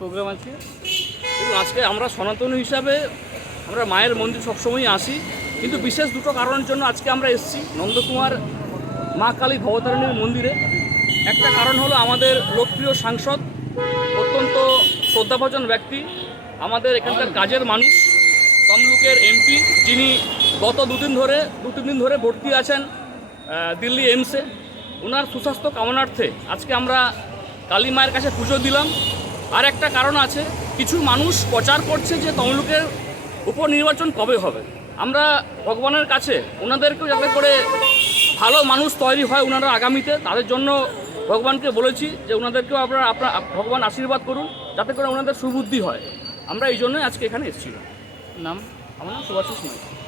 Programme আছে? আজকে আমরা সনাতনী হিসাবে আমরা মায়ের মন্দির সবসময়ই আসি, কিন্তু বিশেষ দুটো কারণের জন্য আজকে আমরা এসেছি নন্দকুমার মা কালী ভবতারিণীর মন্দিরে। একটা কারণ হলো আমাদের লোকপ্রিয় সাংসদ, অত্যন্ত শ্রদ্ধাভজন ব্যক্তি, আমাদের এখানকার কাজের মানুষ, তমলুকের এমপি, যিনি গত দুদিন ধরে দু তিন দিন ধরে ভর্তি আছেন দিল্লি এইমসে। ওনার সুস্বাস্থ্য কামনার্থে আজকে আমরা কালী মায়ের কাছে পুজো দিলাম। আর একটা কারণ আছে, কিছু মানুষ প্রচার করছে যে তমলুকের উপনির্বাচন কবে হবে। আমরা ভগবানের কাছে, ওনাদেরকেও যাতে করে ভালো মানুষ তৈরি হয় ওনারা আগামীতে, তাদের জন্য ভগবানকে বলেছি যে ওনাদেরকেও আপনারা, আপনার, ভগবান আশীর্বাদ করুন, যাতে করে ওনাদের সুবুদ্ধি হয়। আমরা এই জন্যই আজকে এখানে এসেছিলাম। নাম? আমার নাম সুভাষিস নাথ